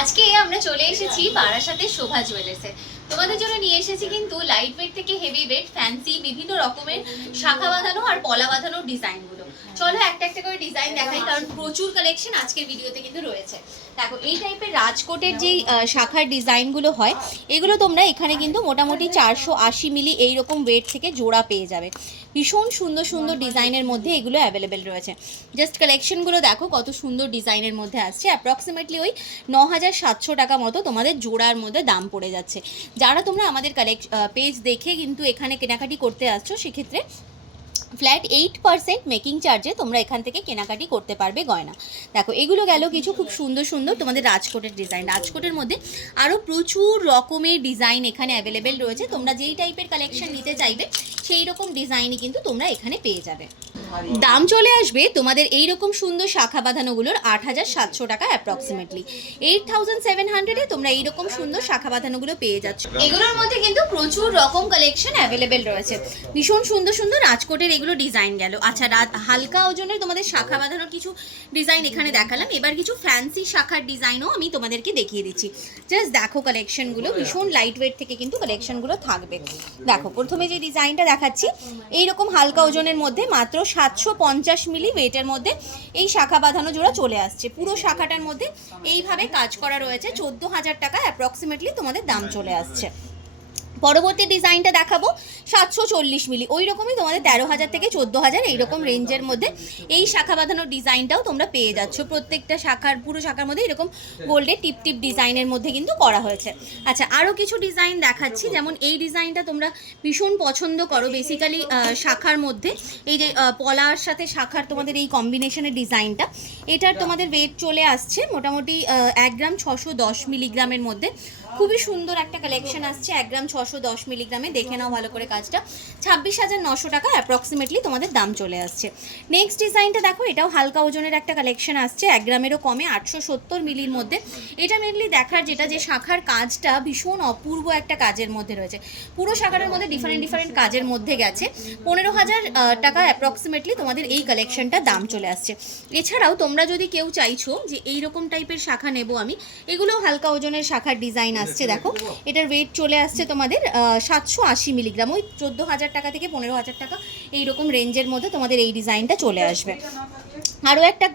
আজকে আমরা চলে এসেছি বারাসাতে শোভা জুয়েলার্সে। তোমাদের জন্য নিয়ে এসেছি কিন্তু লাইট ওয়েট থেকে হেভি ওয়েট ফ্যান্সি বিভিন্ন রকমের শাখা বাঁধানো আর পলা বাঁধানো ডিজাইনগুলো। চলো একটা একটা করে ডিজাইন দেখাই, কারণ প্রচুর কালেকশন আজকের ভিডিওতে কিন্তু রয়েছে। দেখো এই টাইপের রাজকোটের যেই শাখার ডিজাইনগুলো হয়, এগুলো তোমরা এখানে কিন্তু মোটামুটি 480 মিলি এইরকম ওয়েট থেকে জোড়া পেয়ে যাবে। ভীষণ সুন্দর সুন্দর ডিজাইনের মধ্যে এগুলো অ্যাভেলেবেল রয়েছে। জাস্ট কালেকশনগুলো দেখো কত সুন্দর ডিজাইনের মধ্যে আসছে। অ্যাপ্রক্সিমেটলি ওই 9700 টাকা মতো তোমাদের জোড়ার মধ্যে দাম পড়ে যাচ্ছে। যারা তোমরা আমাদের পেজ দেখে কিন্তু এখানে কেনাকাটি করতে আসছো, সেক্ষেত্রে ফ্ল্যাট 8% মেকিং চার্জে তোমরা এখান থেকে কেনাকাটি করতে পারবে গয়না। দেখো এগুলো গেল কিছু খুব সুন্দর সুন্দর তোমাদের রাজকোটের ডিজাইন। রাজকোটের মধ্যে আরও প্রচুর রকমের ডিজাইন এখানে অ্যাভেলেবেল রয়েছে। তোমরা যেই টাইপের কালেকশন নিতে চাইবে সেই রকম ডিজাইনই কিন্তু তোমরা এখানে পেয়ে যাবে। দাম চলে আসবে তোমাদের এইরকম সুন্দর শাখা বাঁধানোগুলোর 8700 টাকা অ্যাপ্রক্সিমেটলি। 8700-এ তোমরা এইরকম সুন্দর শাখা বাঁধানোগুলো পেয়ে যাচ্ছ। এগুলোর মধ্যে কিন্তু প্রচুর রকম কালেকশন অ্যাভেলেবেল রয়েছে। ভীষণ সুন্দর সুন্দর রাজকোটের এগুলো ডিজাইন গেল। আচ্ছা, হালকা ওজনের তোমাদের শাখা বাঁধানোর কিছু ডিজাইন এখানে দেখালাম। এবার কিছু ফ্যান্সি শাখার ডিজাইনও আমি তোমাদেরকে দেখিয়ে দিচ্ছি। জাস্ট দেখো কালেকশনগুলো ভীষণ লাইট ওয়েট থেকে কিন্তু কালেকশনগুলো থাকবে। দেখো প্রথমে যে ডিজাইনটা দেখাচ্ছি, এইরকম হালকা ওজনের মধ্যে মাত্র 750 মিলি ওয়েটের মধ্যে এই শাখা বাঁধানো জোড়া চলে আসছে। পুরো শাখাটার মধ্যে এইভাবে কাজ করা রয়েছে। 14,000 টাকা অ্যাপ্রক্সিমেটলি তোমাদের দাম চলে আসছে। পরবর্তী ডিজাইনটা দেখাবো 740 মিলি, ওই রকমই তোমাদের 13,000 থেকে 14,000 এইরকম রেঞ্জের মধ্যে এই শাখা বাঁধানোর ডিজাইনটাও তোমরা পেয়ে যাচ্ছ। প্রত্যেকটা শাখার পুরো শাখার মধ্যে এরকম গোল্ডের টিপ টিপ ডিজাইনের মধ্যে কিন্তু করা হয়েছে। আচ্ছা, আরও কিছু ডিজাইন দেখাচ্ছি। যেমন এই ডিজাইনটা তোমরা ভীষণ পছন্দ করো বেসিক্যালি শাখার মধ্যে, এই যে পলার সাথে শাখার তোমাদের এই কম্বিনেশনের ডিজাইনটা, এটার তোমাদের ওয়েট চলে আসছে মোটামুটি 1 গ্রাম 610 মিলিগ্রামের মধ্যে। খুবই সুন্দর একটা কালেকশন আসছে 1 গ্রাম 610 মিলিগ্রামে। দেখে নাও ভালো করে কাজটা। 26,900 টাকা অ্যাপ্রক্সিমেটলি তোমাদের দাম চলে আসছে। নেক্সট ডিজাইনটা দেখো, এটাও হালকা ওজনের একটা কালেকশন আসছে 1 গ্রামেরও কমে 870 মিলির মধ্যে। এটা মেনলি দেখার যেটা, যে শাখার কাজটা ভীষণ অপূর্ব একটা কাজের মধ্যে রয়েছে। পুরো শাখার মধ্যে ডিফারেন্ট ডিফারেন্ট কাজের মধ্যে গেছে। 15,000 টাকা অ্যাপ্রক্সিমেটলি তোমাদের এই কালেকশনটা দাম চলে আসছে। এছাড়াও তোমরা যদি কেউ চাইছো যে এইরকম টাইপের শাখা নেব আমি, এগুলোও হালকা ওজনের শাখার ডিজাইন আসছে। দেখো এটার ওয়েট চলে আসছে তোমাদের 780 মিলিগ্রাম। ওই 14,000 টাকা থেকে 15,000 টাকা এইরকম রেঞ্জের মধ্যে তোমাদের এই ডিজাইনটা চলে আসবে। আরও একটা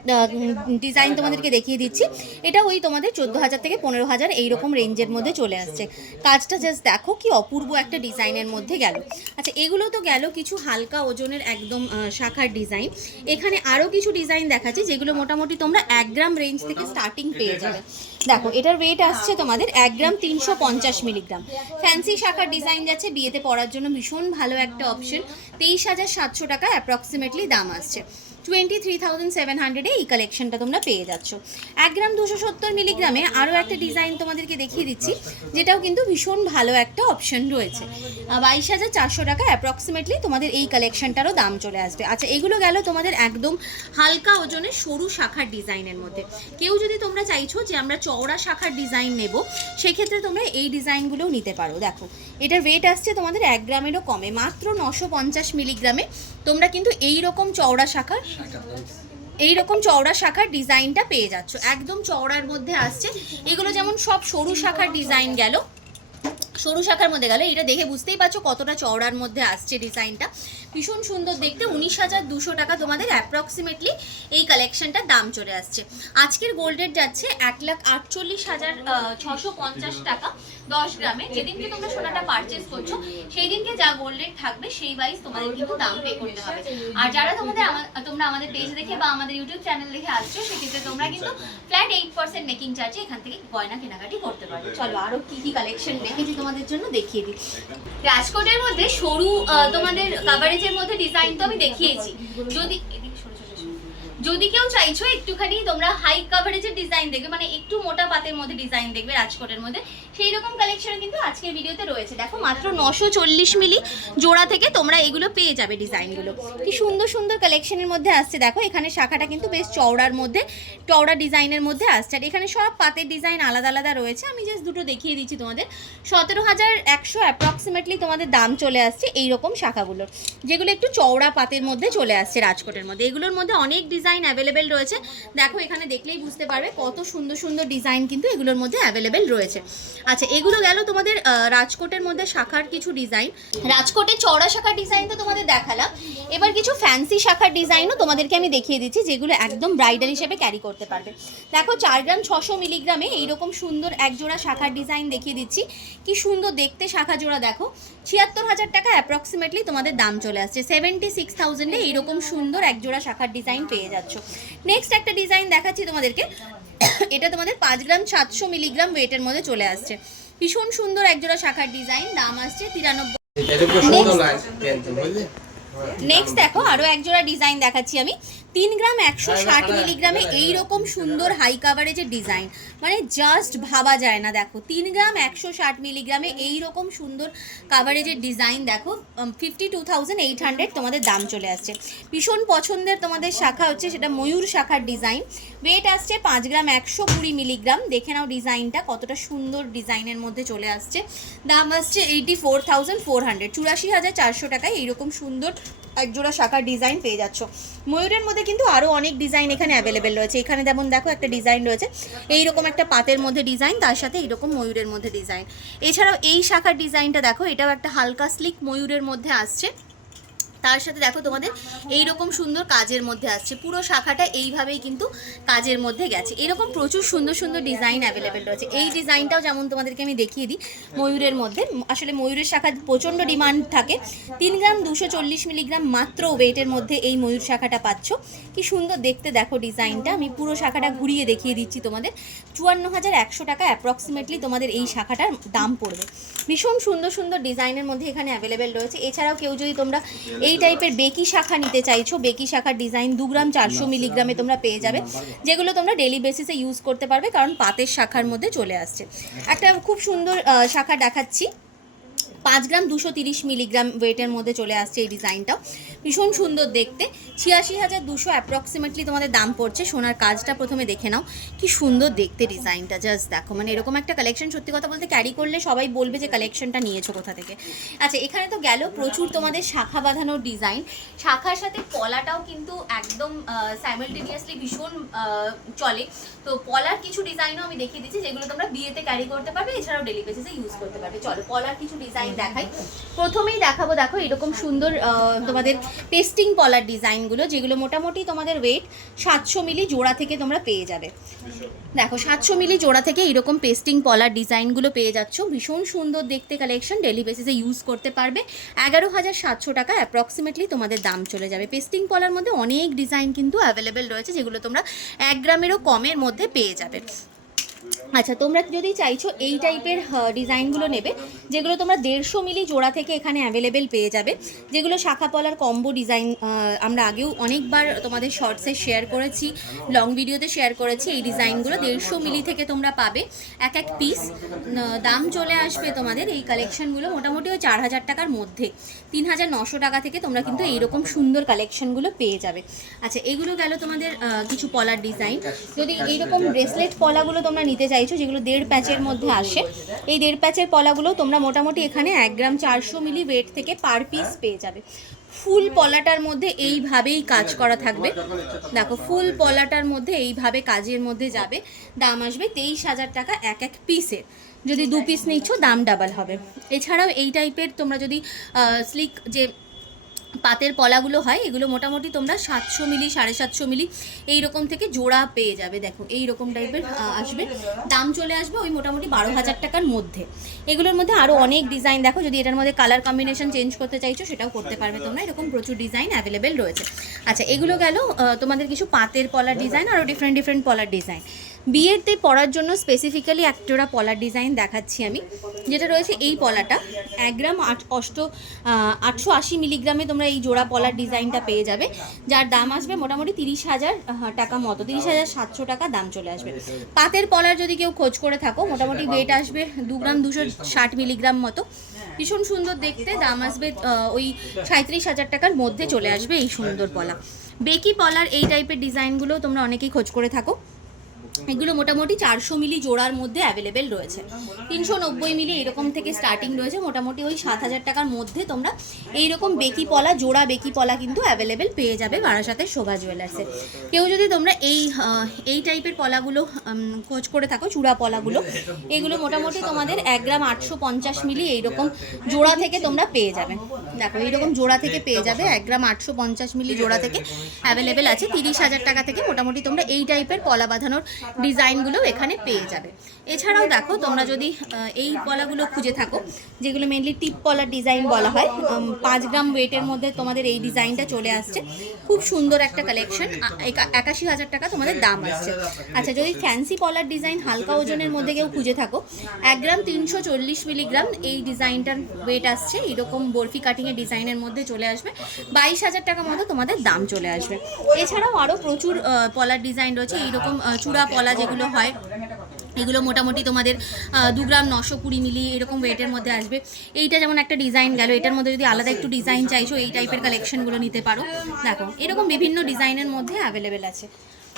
ডিজাইন তোমাদেরকে দেখিয়ে দিচ্ছি। এটা ওই তোমাদের 14,000 থেকে 15,000 এইরকম রেঞ্জের মধ্যে চলে আসছে। কাজটা জাস্ট দেখো কি অপূর্ব একটা ডিজাইনের মধ্যে গেল। আচ্ছা, এগুলো তো গেল কিছু হালকা ওজনের একদম শাখার ডিজাইন। এখানে আরও কিছু ডিজাইন দেখাচ্ছি যেগুলো মোটামুটি তোমরা 1 গ্রাম রেঞ্জ থেকে স্টার্টিং পেয়ে যাবে। দেখো এটার ওয়েট আসছে তোমাদের 1 গ্রাম 350 মিলিগ্রাম। ফ্যান্সি শাখার ডিজাইন যাচ্ছে, বিয়েতে পরার জন্য ভীষণ ভালো একটা অপশন। 23,700 টাকা অ্যাপ্রক্সিমেটলি দাম আসছে। 23,700-এ এই কালেকশনটা তোমরা পেয়ে যাচ্ছ। 1 গ্রাম 270 মিলিগ্রামে আরও একটা ডিজাইন তোমাদেরকে দেখিয়ে দিচ্ছি, যেটাও কিন্তু ভীষণ ভালো একটা অপশন রয়েছে। 22,400 টাকা অ্যাপ্রক্সিমেটলি তোমাদের এই কালেকশনটারও দাম চলে আসবে। আচ্ছা, এগুলো গেল তোমাদের একদম হালকা ওজনের সরু শাখার ডিজাইনের মধ্যে। কেউ যদি তোমরা চাইছো যে আমরা চওড়া শাখার ডিজাইন নেব, সেক্ষেত্রে তোমরা এই ডিজাইনগুলোও নিতে পারো। দেখো এটার ওয়েট আসছে তোমাদের 1 গ্রামেরও কমে, মাত্র 950 মিলিগ্রামে তোমরা কিন্তু এইরকম চওড়া শাখার ডিজাইনটা পেয়ে যাচ্ছ। একদম চওড়ার মধ্যে আসছে। এগুলো যেমন সব সরু শাখার ডিজাইন গেল, সরু শাখার মধ্যে গেল। এটা দেখে বুঝতেই পারছো কতটা চওড়ার মধ্যে আসছে ডিজাইনটা। ভীষণ সুন্দর দেখতে। 19,200 টাকা তোমাদের অ্যাপ্রক্সিমেটলি এই কালেকশনটার দাম চলে আসছে। আজকের গোল্ড রেট যাচ্ছে 1,48,650 টাকা 10 গ্রামে। যেদিনকে তোমরা সোনাটা পারচেস করছো সেই দিনকে যা গোল্ড রেট থাকবে সেই ওয়াইজ তোমাদের কিন্তু দাম পে করতে হবে। আর যারা তোমরা আমাদের পেজ দেখে বা আমাদের ইউটিউব চ্যানেল দেখে আসছো, সেক্ষেত্রে তোমরা কিন্তু ফ্ল্যাট 8% মেকিং চার্জে এখান থেকে গয়না কেনাকাটি করতে পারো। চলো আরও কী কী কালেকশন রেখেছি তোমাদের জন্য দেখিয়ে দিই। রাজকোটের মধ্যে সরু তোমাদের কাভারেজের মধ্যে ডিজাইন তো আমি দেখিয়েছি। যদি কেউ চাইছো একটুখানি তোমরা হাই কাভারেজের ডিজাইন দেখবে, মানে একটু মোটা পাতের মধ্যে ডিজাইন দেখবে রাজকোটের মধ্যে, সেই রকম কালেকশন কিন্তু আজকের ভিডিওতে রয়েছে। দেখো মাত্র 940 মিলি জোড়া থেকে তোমরা এগুলো পেয়ে যাবে। ডিজাইনগুলো কি সুন্দর সুন্দর কালেকশনের মধ্যে আসছে। দেখো এখানে শাখাটা কিন্তু বেশ চওড়ার মধ্যে, চওড়া ডিজাইনের মধ্যে আসছে। আর এখানে সব পাতের ডিজাইন আলাদা আলাদা রয়েছে। আমি জাস্ট দুটো দেখিয়ে দিচ্ছি তোমাদের। 17,100 অ্যাপ্রক্সিমেটলি তোমাদের দাম চলে আসছে এইরকম শাখাগুলোর, যেগুলো একটু চওড়া পাতের মধ্যে চলে আসছে রাজকোটের মধ্যে। এগুলোর মধ্যে অনেক ডিজাইন ডিজাইন অ্যাভেলেবেল রয়েছে। দেখো এখানে দেখলেই বুঝতে পারবে কত সুন্দর সুন্দর ডিজাইন কিন্তু এগুলোর মধ্যে অ্যাভেলেবেল রয়েছে। আচ্ছা এগুলো গেল তোমাদের রাজকোটের মধ্যে শাখার কিছু ডিজাইন। রাজকোটের চওড়া শাখার ডিজাইন তো তোমাদের দেখালাম, এবার কিছু ফ্যান্সি শাখার ডিজাইনও তোমাদেরকে আমি দেখিয়ে দিচ্ছি যেগুলো একদম ব্রাইডাল হিসেবে ক্যারি করতে পারবে। দেখো 4 গ্রাম 600 মিলিগ্রামে এইরকম সুন্দর এক জোড়া শাখার ডিজাইন দেখিয়ে দিচ্ছি, কি সুন্দর দেখতে শাখা জোড়া। দেখো 76,000 টাকা অ্যাপ্রক্সিমেটলি তোমাদের দাম চলে আসছে। 76,000-এ এইরকম সুন্দর এক জোড়া শাখার ডিজাইন পেয়ে যাচ্ছ। নেক্সট একটা ডিজাইন দেখাচ্ছি তোমাদেরকে, এটা তোমাদের 5 গ্রাম 700 মিলিগ্রাম ওয়েটের মধ্যে চলে আসছে। ভীষণ সুন্দর একজোড়া শাখার ডিজাইন, দাম আসছে 93। নেক্সট দেখো আরো একজোড়া ডিজাইন দেখাচ্ছি আমি, 3 গ্রাম 160 মিলিগ্রামে এইরকম সুন্দর হাই কাভারেজের ডিজাইন, মানে জাস্ট ভাবা যায় না। দেখো 3 গ্রাম 160 মিলিগ্রামে এইরকম সুন্দর কাভারেজের ডিজাইন, দেখো 52,800 তোমাদের দাম চলে আসছে। ভীষণ পছন্দের তোমাদের শাখা হচ্ছে সেটা ময়ূর শাখার ডিজাইন, ওয়েট আসছে 5 গ্রাম 120 মিলিগ্রাম। দেখে নাও ডিজাইনটা কতটা সুন্দর ডিজাইনের মধ্যে চলে আসছে, দাম আসছে 84,400, 84,400 টাকায় এইরকম সুন্দর একজোড়া শাখার ডিজাইন পেয়ে যাচ্ছ। ময়ূরের মধ্যে কিন্তু আরও অনেক ডিজাইন এখানে অ্যাভেলেবেল রয়েছে। এখানে যেমন দেখো একটা ডিজাইন রয়েছে এইরকম একটা পাতের মধ্যে ডিজাইন, তার সাথে এইরকম ময়ূরের মধ্যে ডিজাইন। এছাড়াও এই শাখার ডিজাইনটা দেখো, এটাও একটা হালকা স্লিক ময়ূরের মধ্যে আসছে, তার সাথে দেখো তোমাদের এইরকম সুন্দর কাজের মধ্যে আসছে। পুরো শাখাটা এইভাবেই কিন্তু কাজের মধ্যে গেছে। এরকম প্রচুর সুন্দর সুন্দর ডিজাইন অ্যাভেলেবেল রয়েছে। এই ডিজাইনটাও যেমন তোমাদেরকে আমি দেখিয়ে দিই, ময়ূরের মধ্যে আসলে ময়ূরের শাখা প্রচণ্ড ডিমান্ড থাকে। 3 গ্রাম 240 মিলিগ্রাম মাত্র ওয়েটের মধ্যে এই ময়ূর শাখাটা পাচ্ছ। কি সুন্দর দেখতে দেখো ডিজাইনটা, আমি পুরো শাখাটা ঘুরিয়ে দেখিয়ে দিচ্ছি তোমাদের। 54,100 টাকা অ্যাপ্রক্সিমেটলি তোমাদের এই শাখাটার দাম পড়বে। ভীষণ সুন্দর সুন্দর ডিজাইনের মধ্যে এখানে অ্যাভেলেবেল রয়েছে। এছাড়াও কেউ যদি তোমরা এই টাইপের বেকি শাখা নিতে চাইছো, বেকি শাখার ডিজাইন 2 গ্রাম 400 মিলিগ্রামে তোমরা পেয়ে যাবে, যেগুলো তোমরা ডেলি বেসিসে ইউজ করতে পারবে, কারণ পাতের শাখার মধ্যে চলে আসছে। একটা খুব সুন্দর শাখা দেখাচ্ছি, 5 গ্রাম 230 মিলিগ্রাম ওয়েটের মধ্যে চলে আসছে এই ডিজাইনটাও, ভীষণ সুন্দর দেখতে। 86,200 অ্যাপ্রক্সিমেটলি তোমাদের দাম পড়ছে। সোনার কাজটা প্রথমে দেখে নাও, কি সুন্দর দেখতে ডিজাইনটা, জাস্ট দেখো। মানে এরকম একটা কালেকশন সত্যি কথা বলতে ক্যারি করলে সবাই বলবে যে কালেকশনটা নিয়েছো কোথা থেকে। আচ্ছা এখানে তো গেল প্রচুর তোমাদের শাখা বাঁধানোর ডিজাইন, শাখার সাথে পলাটাও কিন্তু একদম সাইমালটেনিয়াসলি ভীষণ চলে। তো পলার কিছু ডিজাইনও আমি দেখিয়ে দিচ্ছি যেগুলো তোমরা বিয়েতে ক্যারি করতে পারবে, এছাড়াও ডেলি বেসিসে ইউজ করতে পারবে। চলো পলার কিছু ডিজাইন দেখাই। প্রথমেই দেখাবো দেখো এরকম সুন্দর তোমাদের পেস্টিং পলার ডিজাইনগুলো, যেগুলো মোটামুটি তোমাদের ওয়েট 700 মিলি জোড়া থেকে তোমরা পেয়ে যাবে। দেখো 700 মিলি জোড়া থেকে এরকম পেস্টিং পলার ডিজাইনগুলো পেয়ে যাচ্ছ। ভীষণ সুন্দর দেখতে কালেকশন, ডেলি বেসিসে ইউজ করতে পারবে। 11,700 টাকা অ্যাপ্রক্সিমেটলি তোমাদের দাম চলে যাবে। পেস্টিং পলার মধ্যে অনেক ডিজাইন কিন্তু অ্যাভেলেবেল রয়েছে, যেগুলো তোমরা 1 গ্রামেরও কমের মধ্যে পেয়ে যাবে। আচ্ছা তোমরা যদি চাইছো এই টাইপের ডিজাইনগুলো নেবে, যেগুলো তোমরা 150 মিলি জোড়া থেকে এখানে অ্যাভেলেবেল পেয়ে যাবে, যেগুলো শাখা পলার কম্বো ডিজাইন আমরা আগেও অনেকবার তোমাদের শর্টসে শেয়ার করেছি, লং ভিডিওতে শেয়ার করেছি। এই ডিজাইনগুলো 150 মিলি থেকে তোমরা পাবে এক এক পিস। দাম চলে আসবে তোমাদের এই কালেকশনগুলো মোটামুটি ওই 4,000 টাকার মধ্যে। 3,900 টাকা থেকে তোমরা কিন্তু এইরকম সুন্দর কালেকশনগুলো পেয়ে যাবে। আচ্ছা এগুলো গেল তোমাদের কিছু পলার ডিজাইন। যদি এইরকম ব্রেসলেট পলাগুলো তোমরা নিতে চাইছো, যেগুলো 1.5 প্যাচের মধ্যে আসে, এই 1.5 প্যাচের পলাগুলো তোমরা মোটামুটি এখানে 1 গ্রাম 400 মিলি ওয়েট থেকে পার পিস পেয়ে যাবে। ফুল পলাটার মধ্যে এইভাবেই কাজ করা থাকবে। দেখো ফুল পলাটার মধ্যে এইভাবে কাজের মধ্যে যাবে, দাম আসবে 23,000 টাকা এক এক পিসের। যদি 2 পিস নিচ্ছ দাম ডাবল হবে। এছাড়াও এই টাইপের তোমরা যদি স্লিক যে পাতের পলাগুলো হয়, এগুলো মোটামুটি তোমরা 700 মিলি 750 মিলি এইরকম থেকে জোড়া পেয়ে যাবে। দেখো এইরকম টাইপের আসবে, দাম চলে আসবে ওই মোটামুটি 12,000 টাকার মধ্যে। এগুলোর মধ্যে আরও অনেক ডিজাইন দেখো, যদি এটার মধ্যে কালার কম্বিনেশন চেঞ্জ করতে চাইছো সেটাও করতে পারবে তোমরা। এরকম প্রচুর ডিজাইন অ্যাভেলেবেল রয়েছে। আচ্ছা এগুলো গেল তোমাদের কিছু পাতের পলার ডিজাইন, আরও ডিফারেন্ট পলার ডিজাইন। বিয়েতে পরার জন্য স্পেসিফিক্যালি একটা পলার ডিজাইন দেখাচ্ছি আমি, যেটা রয়েছে এই পলাটা 1 গ্রাম 880 মিলিগ্রামে তোমরা এই জোড়া পলার ডিজাইনটা পেয়ে যাবে, যার দাম আসবে মোটামুটি 30,000 টাকা মতো, 30,700 টাকা দাম চলে আসবে। পাতের পলার যদি কেউ খোঁজ করে থাকো, মোটামুটি ওয়েট আসবে 2 গ্রাম 260 মিলিগ্রাম মতো। ভীষণ সুন্দর দেখতে, দাম আসবে ওই 37,000 টাকার মধ্যে চলে আসবে এই সুন্দর পলা। বেকি পলার এই টাইপের ডিজাইনগুলো তোমরা অনেকেই খোঁজ করে থাকো, এগুলো মোটামুটি 400 মিলি জোড়ার মধ্যে অ্যাভেলেবেল রয়েছে। 390 মিলি এরকম থেকে স্টার্টিং রয়েছে, মোটামুটি ওই 7,000 টাকার মধ্যে তোমরা এইরকম বেকি পলা, জোড়া বেকি পলা কিন্তু অ্যাভেলেবেল পেয়ে যাবে বারাসাতের শোভা জুয়েলার্সে। কেউ যদি তোমরা এই টাইপের পলাগুলো খোঁজ করে থাকো, চূড়া পলাগুলো, এগুলো মোটামুটি তোমাদের 1 গ্রাম 850 মিলি এইরকম জোড়া থেকে তোমরা পেয়ে যাবে। দেখো এইরকম জোড়া থেকে পেয়ে যাবে, 1 গ্রাম 850 মিলি জোড়া থেকে অ্যাভেলেবেল আছে। 30,000 টাকা থেকে মোটামুটি তোমরা এই টাইপের পলা বাঁধানোর ডিজাইনগুলো এখানে পেয়ে যাবে। এছাড়াও দেখো তোমরা যদি এই পলাগুলো খুঁজে থাকো, যেগুলো মেনলি টিপ পলার ডিজাইন বলা হয়, 5 গ্রাম ওয়েটের মধ্যে তোমাদের এই ডিজাইনটা চলে আসছে। খুব সুন্দর একটা কালেকশন, 81,000 টাকা তোমাদের দাম আসছে। আচ্ছা, যদি ফ্যান্সি পলার ডিজাইন হালকা ওজনের মধ্যে কেউ খুঁজে থাকো, 1 গ্রাম 340 মিলিগ্রাম এই ডিজাইনটার ওয়েট আসছে। এইরকম বরফি কাটিংয়ের ডিজাইনের মধ্যে চলে আসবে, 22,000 টাকা মতো তোমাদের দাম চলে আসবে। এছাড়াও আরও প্রচুর পলার ডিজাইন রয়েছে। এইরকম চূড়া পলা যেগুলো হয়, এগুলো মোটামুটি তোমাদের 2 গ্রাম 920 মিলি এরকম ওয়েটের মধ্যে আসবে। এইটা যেমন একটা ডিজাইন গেল, এটার মধ্যে যদি আলাদা একটু ডিজাইন চাইছো, এই টাইপের কালেকশনগুলো নিতে পারো। দেখো এরকম বিভিন্ন ডিজাইনের মধ্যে অ্যাভেলেবেল আছে।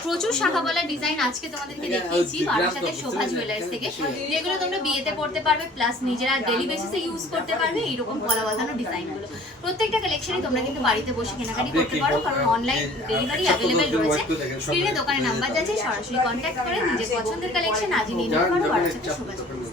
প্রচুর শাখাওয়ালা ডিজাইন আজকে তোমাদেরকে দেখিয়েছি বারাসাতের শোভা জুয়েলার্স থেকে, যেগুলো তোমরা বিয়েতে পড়তে পারবে, প্লাস নিজেরা ডেলি বেসিসে ইউজ করতে পারবে। এইরকম পলা বাঁধানো ডিজাইনগুলো প্রত্যেকটা কালেকশনই তোমরা কিন্তু বাড়িতে বসে কেনাকাটি করতে পারো, কারণ অনলাইন ডেলিভারি অ্যাভেলেবেল রয়েছে। স্ক্রিনে দোকানের নাম্বার যাচ্ছে, সরাসরি কন্ট্যাক্ট করে নিজের পছন্দের কালেকশন আজই নিয়ে নিতে পারো বারাসাতের শোভা জুয়েলার্স।